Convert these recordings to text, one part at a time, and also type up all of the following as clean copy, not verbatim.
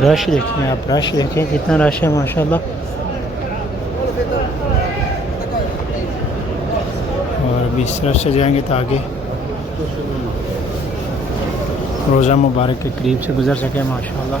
Rush देखें आप, rush देखें कितना रश है माशाल्लाह। और अभी इस तरफ से जाएंगे तो आगे रोज़ा मुबारक के करीब से गुज़र सके माशाल्लाह।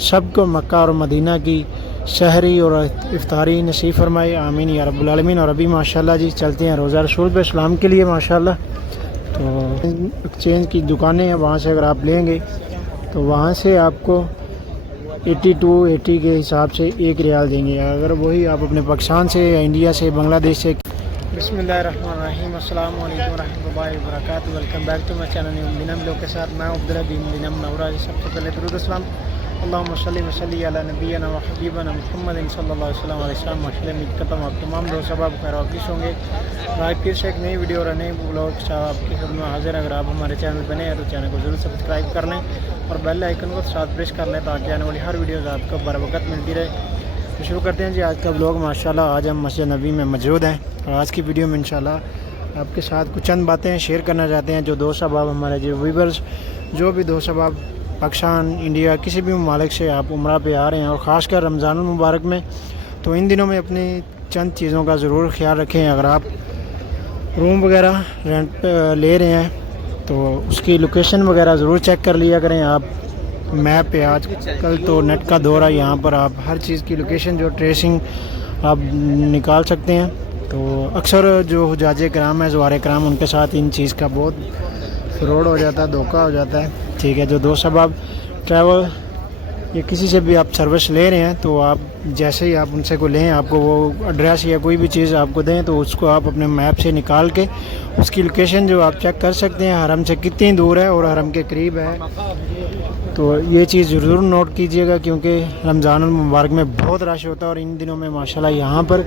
सबको मक्का और मदीना की शहरी और इफ्तारी नसीब फरमाए, आमीन या रब्बुल आलमीन। और अभी माशाल्लाह जी चलते हैं रोज़ा रसूल पे इस्लाम के लिए माशाल्लाह। तो एक्सचेंज की दुकानें हैं, वहाँ से अगर आप लेंगे तो वहाँ से आपको 82-80 के हिसाब से 1 रियाल देंगे। अगर वही आप अपने पाकिस्तान से या इंडिया से बांग्लादेश से। बिस्मिल्लाहिर्रहमानिर्रहीम, अस्सलाम वालेकुम रहमतुल्लाहि व बरकातहू। Welcome back to my channel बिनम लोग के साथ मैं अब्दुल्ला बिन नौरा। सबसे पहले दुरूद अस्सलाम अल्लाहुम्मा सल्ली व सल्ली अला नबियना व हबीबना मुहम्मदिन सल्लल्लाहु अलैहि वसल्लम। माशाल्लाह उम्मीद करता हूँ आप तमाम दोस्त सब खैर वाफिस होंगे। आज फिर से एक नई वीडियो और नए ब्लॉग के साथ आपकी खिदमत में हाजिर। अगर आप हमारे चैनल पर नए हैं तो चैनल को ज़रूर सब्सक्राइब कर लें और बेल आइकन को साथ प्रेस कर लें ताकि आने वाली हर वीडियो आपको बर वक्त मिलती रहे। तो शुरू करते हैं जी आज का ब्लॉग माशाल्लाह। आज हम मस्जिद नबी में मौजूद हैं और आज की वीडियो में इंशाल्लाह आपके साथ कुछ चंद बातें शेयर करना चाहते हैं। जो दोस्त अहबाब हमारे जो व्यूवर्स, जो भी दोस्त अहबाब पाकिस्तान, इंडिया, किसी भी ममालिक से आप उम्रा पे आ रहे हैं और ख़ासकर रमज़ान मुबारक में, तो इन दिनों में अपनी चंद चीज़ों का ज़रूर ख्याल रखें। अगर आप रूम वगैरह रेंट पे ले रहे हैं तो उसकी लोकेशन वगैरह ज़रूर चेक कर लिया करें आप मैप पे। आज कल तो नेट का दौर है, यहाँ पर आप हर चीज़ की लोकेशन जो ट्रेसिंग आप निकाल सकते हैं। तो अक्सर जो हुजाजे कराम है, ज़वारे कराम, उनके साथ इन चीज़ का बहुत फ्रॉड हो जाता है, धोखा हो जाता है। ठीक है, जो दोस्त अब आप ट्रैवल या किसी से भी आप सर्विस ले रहे हैं तो आप जैसे ही आप उनसे को लें, आपको वो एड्रेस या कोई भी चीज़ आपको दें तो उसको आप अपने मैप से निकाल के उसकी लोकेशन जो आप चेक कर सकते हैं हरम से कितनी दूर है और हरम के करीब है। तो ये चीज़ ज़रूर नोट कीजिएगा क्योंकि रमज़ान मुबारक में बहुत रश होता है और इन दिनों में माशाल्लाह यहाँ पर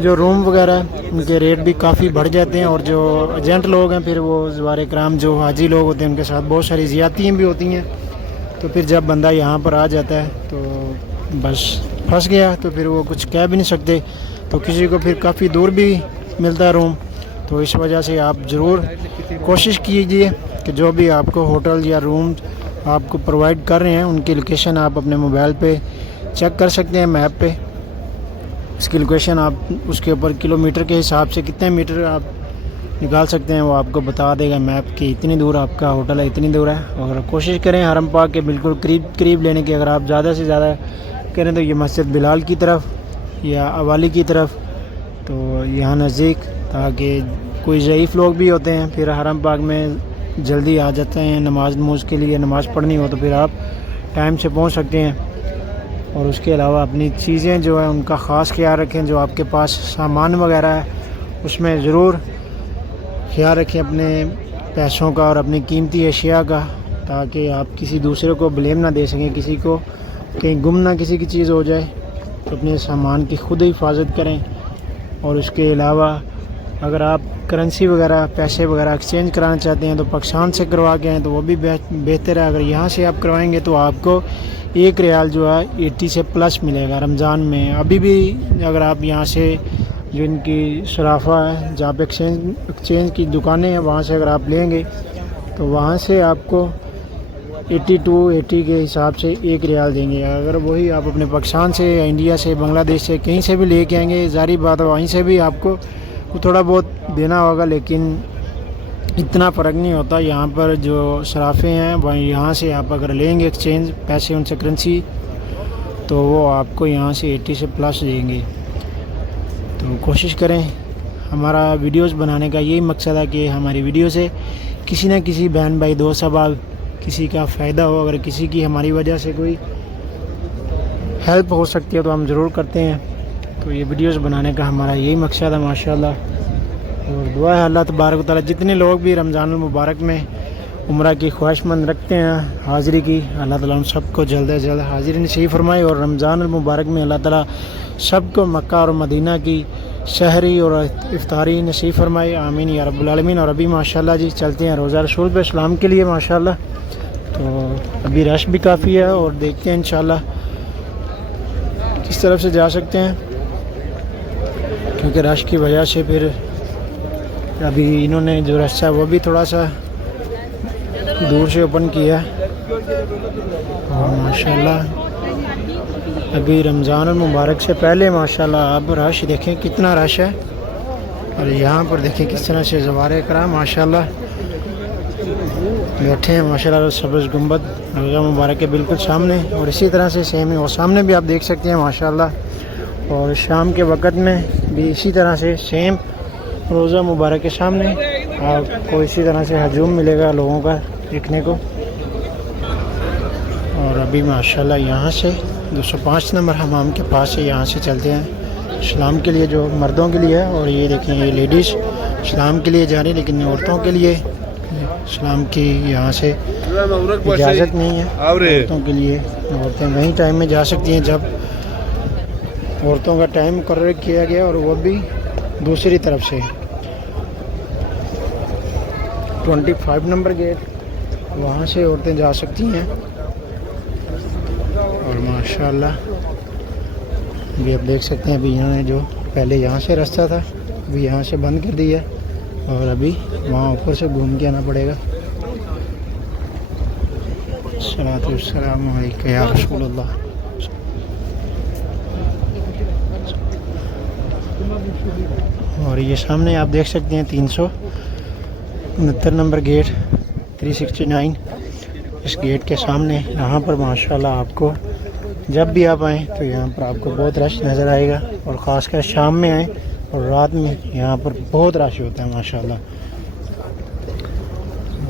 जो रूम वगैरह उनके रेट भी काफ़ी बढ़ जाते हैं। और जो एजेंट लोग हैं फिर वो ज़वारे कराम जो हाजी लोग होते हैं उनके साथ बहुत सारी ज़्यादतियाँ भी होती हैं। तो फिर जब बंदा यहाँ पर आ जाता है तो बस फंस गया, तो फिर वो कुछ कह भी नहीं सकते। तो किसी को फिर काफ़ी दूर भी मिलता है रूम। तो इस वजह से आप ज़रूर कोशिश कीजिए कि जो भी आपको होटल या रूम आपको प्रोवाइड कर रहे हैं उनकी लोकेशन आप अपने मोबाइल पे चेक कर सकते हैं मैप पे। इसकी लोकेशन आप उसके ऊपर किलोमीटर के हिसाब से कितने मीटर आप निकाल सकते हैं वो आपको बता देगा मैप की इतनी दूर आपका होटल है, इतनी दूर है। और कोशिश करें हरम पाक के बिल्कुल करीब लेने की। अगर आप ज़्यादा से ज़्यादा करें तो ये मस्जिद बिलाल की तरफ या अवाली की तरफ, तो यहाँ नज़दीक, ताकि कोई ज़ईफ़ लोग भी होते हैं फिर हरम पाक में जल्दी आ जाते हैं नमाज के लिए, नमाज़ पढ़नी हो तो फिर आप टाइम से पहुँच सकते हैं। और उसके अलावा अपनी चीज़ें जो है उनका ख़ास ख्याल रखें। जो आपके पास सामान वगैरह है उसमें ज़रूर ख्याल रखें अपने पैसों का और अपनी कीमती अशिया का, ताकि आप किसी दूसरे को ब्लेम ना दे सकें, किसी को कहीं गुम ना किसी की चीज़ हो जाए। तो अपने सामान की खुद हिफाजत करें। और उसके अलावा अगर आप करेंसी वगैरह पैसे वगैरह एक्सचेंज कराना चाहते हैं तो पाकिस्तान से करवा के आएँ तो वो भी बेहतर है। अगर यहाँ से आप करवाएंगे तो आपको 1 रियाल जो है 80 से प्लस मिलेगा रमज़ान में। अभी भी अगर आप यहाँ से जो इनकी शराफा है जहाँ पे एक्सचेंज की दुकानें हैं वहाँ से अगर आप लेंगे तो वहाँ से आपको 82-80 के हिसाब से 1 रियाल देंगे। अगर वही आप अपने पाकिस्तान से या इंडिया से बांग्लादेश से कहीं से भी लेके आएंगे, ज़ाहिर बात है वहीं से भी आपको थोड़ा बहुत देना होगा, लेकिन इतना फ़र्क नहीं होता। यहाँ पर जो शराफे हैं वहीं यहाँ से आप अगर लेंगे एक्सचेंज पैसे उनसे करेंसी तो वो आपको यहाँ से 80 से प्लस देंगे। तो कोशिश करें, हमारा वीडियोस बनाने का यही मकसद है कि हमारी वीडियो से किसी न किसी बहन भाई दोस्त अहबाब किसी का फ़ायदा हो। अगर किसी की हमारी वजह से कोई हेल्प हो सकती है तो हम ज़रूर करते हैं। तो ये वीडियोस बनाने का हमारा यही मकसद है माशाल्लाह। और दुआ है अल्लाह तबारक व तआला जितने लोग भी रमज़ान मुबारक में उम्रा की ख्वाहिशमंद रखते हैं हाज़िरी की, अल्लाह ताला उन सबको जल्द से जल्द हाज़िरी नसीब फरमाए। और रमज़ान मुबारक में अल्लाह ताला सबको मक्का और मदीना की शहरी और इफ्तारी नसीब फरमाए, आमीन या रब्बुल आलमीन। और अभी माशाल्लाह जी चलते हैं रोज़ा रसूल पे इस्लाम के लिए माशाल्लाह। तो अभी रश भी काफ़ी है और देखते हैं इंशाल्लाह किस तरफ से जा सकते हैं, क्योंकि रश की वजह से फिर अभी इन्होंने जो रास्ता है वो भी थोड़ा सा दूर से ओपन किया है। और माशाल्लाह अभी रमज़ान मुबारक से पहले माशाल्लाह अब रश देखें कितना रश है। और यहाँ पर देखें किस तरह से ज़वारे कराम माशाल्लाह बैठे हैं माशाल्लाह सब्ज़ गुंबद रोज़ा मुबारक के बिल्कुल सामने। और इसी तरह से सेम और सामने भी आप देख सकते हैं माशाल्लाह। और शाम के वक़्त में भी इसी तरह से सेम रोज़ा मुबारक के सामने आपको इसी तरह से हजूम मिलेगा लोगों का देखने को। और अभी माशाल्लाह यहाँ से 205 नंबर हमाम के पास से यहाँ से चलते हैं इस्लाम के लिए, जो मर्दों के लिए है। और ये देखें ये लेडीज़ इस्लाम के लिए जा रही है, लेकिन औरतों के लिए इस्लाम की यहाँ से इजाज़त नहीं है औरतों के लिए। औरतें वहीं टाइम में जा सकती हैं जब औरतों का टाइम मुकर्रर किया गया, और वो भी दूसरी तरफ से 25 नंबर गेट वहाँ से औरतें जा सकती हैं। और माशाल्लाह अभी आप देख सकते हैं अभी इन्होंने जो पहले यहाँ से रास्ता था अभी यहाँ से बंद कर दिया, और अभी वहाँ ऊपर से घूम के आना पड़ेगा। सलातु वस्सलामु अलैका या रसूलल्लाह। और ये सामने आप देख सकते हैं 369 नंबर गेट 369, इस गेट के सामने यहाँ पर माशाल्लाह आपको जब भी आप आएँ तो यहाँ पर आपको बहुत रश नज़र आएगा। और ख़ासकर शाम में आएँ और रात में यहाँ पर बहुत रश होता है माशाल्लाह।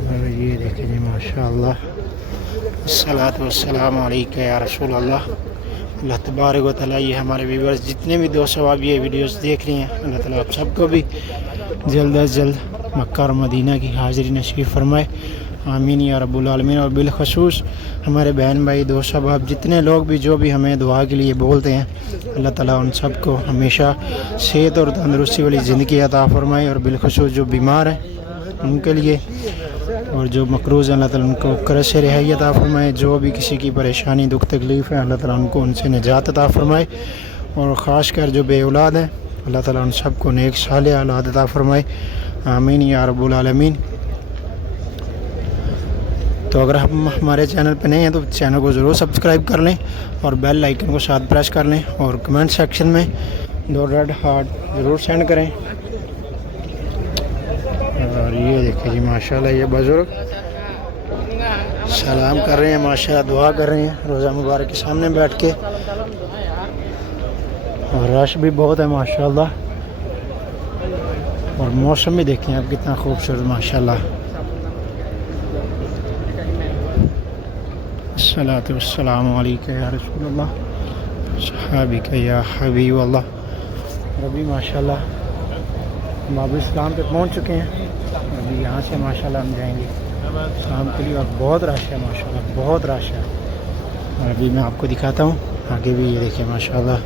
और ये देखें जी माशाल्लाह अस्सलातु वस्सलामु अलैका या रसूल अल्लाह। अल्लाह तबारक व तआला ये हमारे व्यूअर्स जितने भी दोस्त अब ये वीडियोस देख रहे हैं, अल्लाह ताला आप सबको भी जल्द अज जल्द मक्का और मदीना की हाज़िरी नसीब फरमाए, आमीन या रब्बुल आलमीन। और बिलखसूस हमारे बहन भाई दोस्त अब जितने लोग भी जो भी हमें दुआ के लिए बोलते हैं, अल्लाह ताला उन सबको हमेशा सेहत और तंदरुस्ती वाली ज़िंदगी अता फरमाए। और बिलखसूस जो बीमार हैं उनके लिए, और जो मकरूज़ अल्लाह ताला उनको कर्ज़ से रिहाई अता फरमाए। जो भी किसी की परेशानी दुख तकलीफ़ है अल्लाह ताला उनको उनसे निजात अता फरमाए। और ख़ास कर जो बे औलाद हैं अल्लाह ताला उन सबको नेक सालेह औलाद अता फरमाए, आमीन या रब्बुल आलमीन। तो अगर हम हमारे चैनल पर नए हैं तो चैनल को ज़रूर सब्सक्राइब कर लें और बेल आइकन को साथ प्रेस कर लें। और कमेंट सेक्शन में 2 रेड हार्ट ज़रूर सेंड करें। और ये देखिए जी माशाल्लाह ये बुज़ुर्ग सलाम कर रहे हैं माशाल्लाह, दुआ कर रहे हैं रोज़ा मुबारक के सामने बैठ के। और रश भी बहुत है माशाल्लाह। और मौसम भी देखें आप कितना खूबसूरत माशाल्लाह। अस्सलातु वस्सलामु अलैका या रसूलल्लाह सहाबिका या हबीबल्लाह। अभी माशाल्लाह हम अब इस्लाम पे पहुंच चुके हैं। अभी यहाँ से माशाल्लाह हम जाएंगे इस्लाम के लिए। और बहुत रश है माशाल्लाह, बहुत रश है। और अभी मैं आपको दिखाता हूँ आगे भी, ये देखिए माशाल्लाह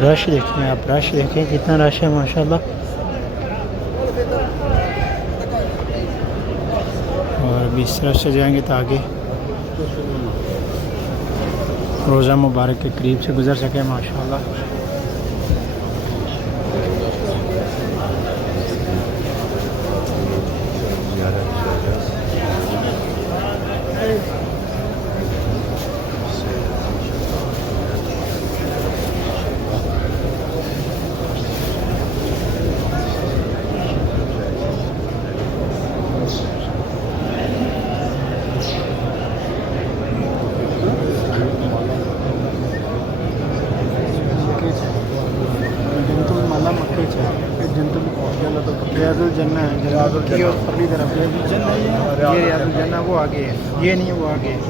रश देखें आप, रश देखें कितना रश है माशाल्लाह। और अभी इस तरफ से जाएंगे तो आगे रोज़ा मुबारक के करीब से गुज़र सके माशाल्लाह। रियाजुल जन्ना है, रियाजुल की और पगली तरफ रियाजुल जन्ना है, ये रियाजुल जन्ना वो आगे है, ये नहीं है वो आगे है।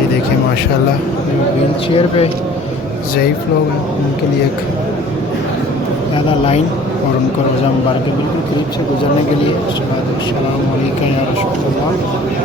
ये देखें माशाल्लाह व्हील चेयर पे ज़ईफ़ लोग हैं उनके लिए एक ज़्यादा लाइन और उनको रोज़ा मुबारक के बिल्कुल करीब से गुजरने के लिए अस्सलाम वालेकुम या रसूलुल्लाह या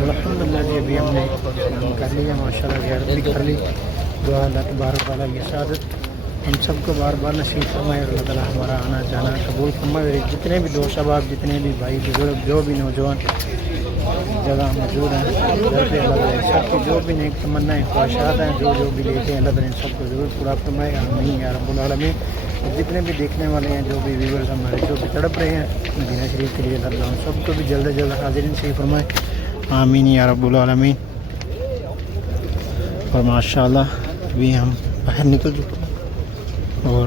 अल्हम्दुलिल्लाह जी अभी हमने कर लिया माशाल्लाह ज़ियारत कर ली। दुआ अल्लाह तबारक व तआला की शहादत हम सबको बार बार नसीब फरमाए और अल्लाह ताला हमारा आना जाना कबूल फरमाए। जितने भी दोस्त अहबाब जितने भी भाई बुजुर्ग जो भी नौजवान जगह मौजूद हैं घर पे अल्लाह ताला सबकी जो भी नेक तमन्नाएं ख्वाहिशात हैं जो भी लेते हैं अल्लाह ताला इन सबको ज़रूर पूरा फरमाए आमीन या रब्बुल आलमीन। और जितने भी देखने वाले हैं जो भी व्यूवर्स हमारे जो भी तड़प रहे हैं मदीना शरीफ के लिए अल्लाह ताला सबको भी जल्द से जल्द हाज़िरीन सही फरमाए आमीन या रब्बुल आलमीन। और माशाल्लाह अभी हम बाहर निकल चुके हैं और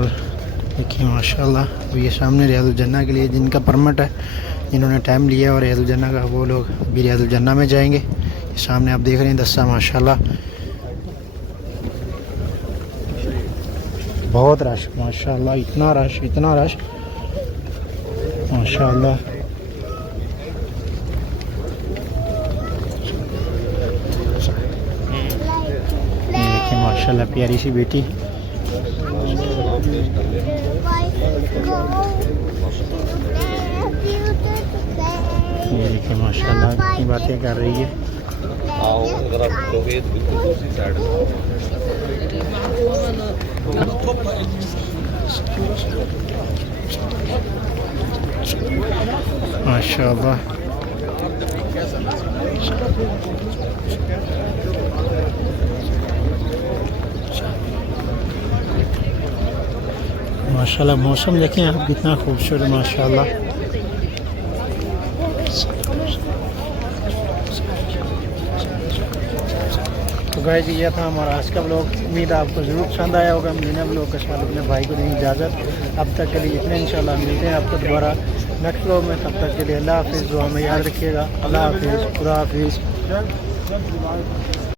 देखिए माशाल्लाह ये सामने रियादुल जन्ना के लिए जिनका परमिट है जिन्होंने टाइम लिया है और रियादुल जन्ना का वो लोग भी रियादुल जन्ना में जाएंगे। सामने आप देख रहे हैं दस्ता माशाल्लाह बहुत रश माशाल्लाह इतना रश माशाल्लाह। ये देखिए माशाल्लाह प्यारी सी बेटी ये देखिए माशाल्लाह कितनी बातें कर रही है। माशाल्लाह। माशाल्लाह मौसम देखें आप कितना खूबसूरत माशाल्लाह। तो गाइस ये था हमारा आज का ब्लॉग। उम्मीद है आपको ज़रूर पसंद आया होगा। मदीना ब्लॉग के साथ अपने भाई को दें इजाज़त। अब तक के लिए इतने, इंशाल्लाह मिलते हैं आपको दोबारा नेक्स्ट ब्लॉग में। तब तक के लिए अल्लाह हाफिज़। दुआ में याद रखिएगा। अल्लाह हाफिज़, खुदा हाफिज़।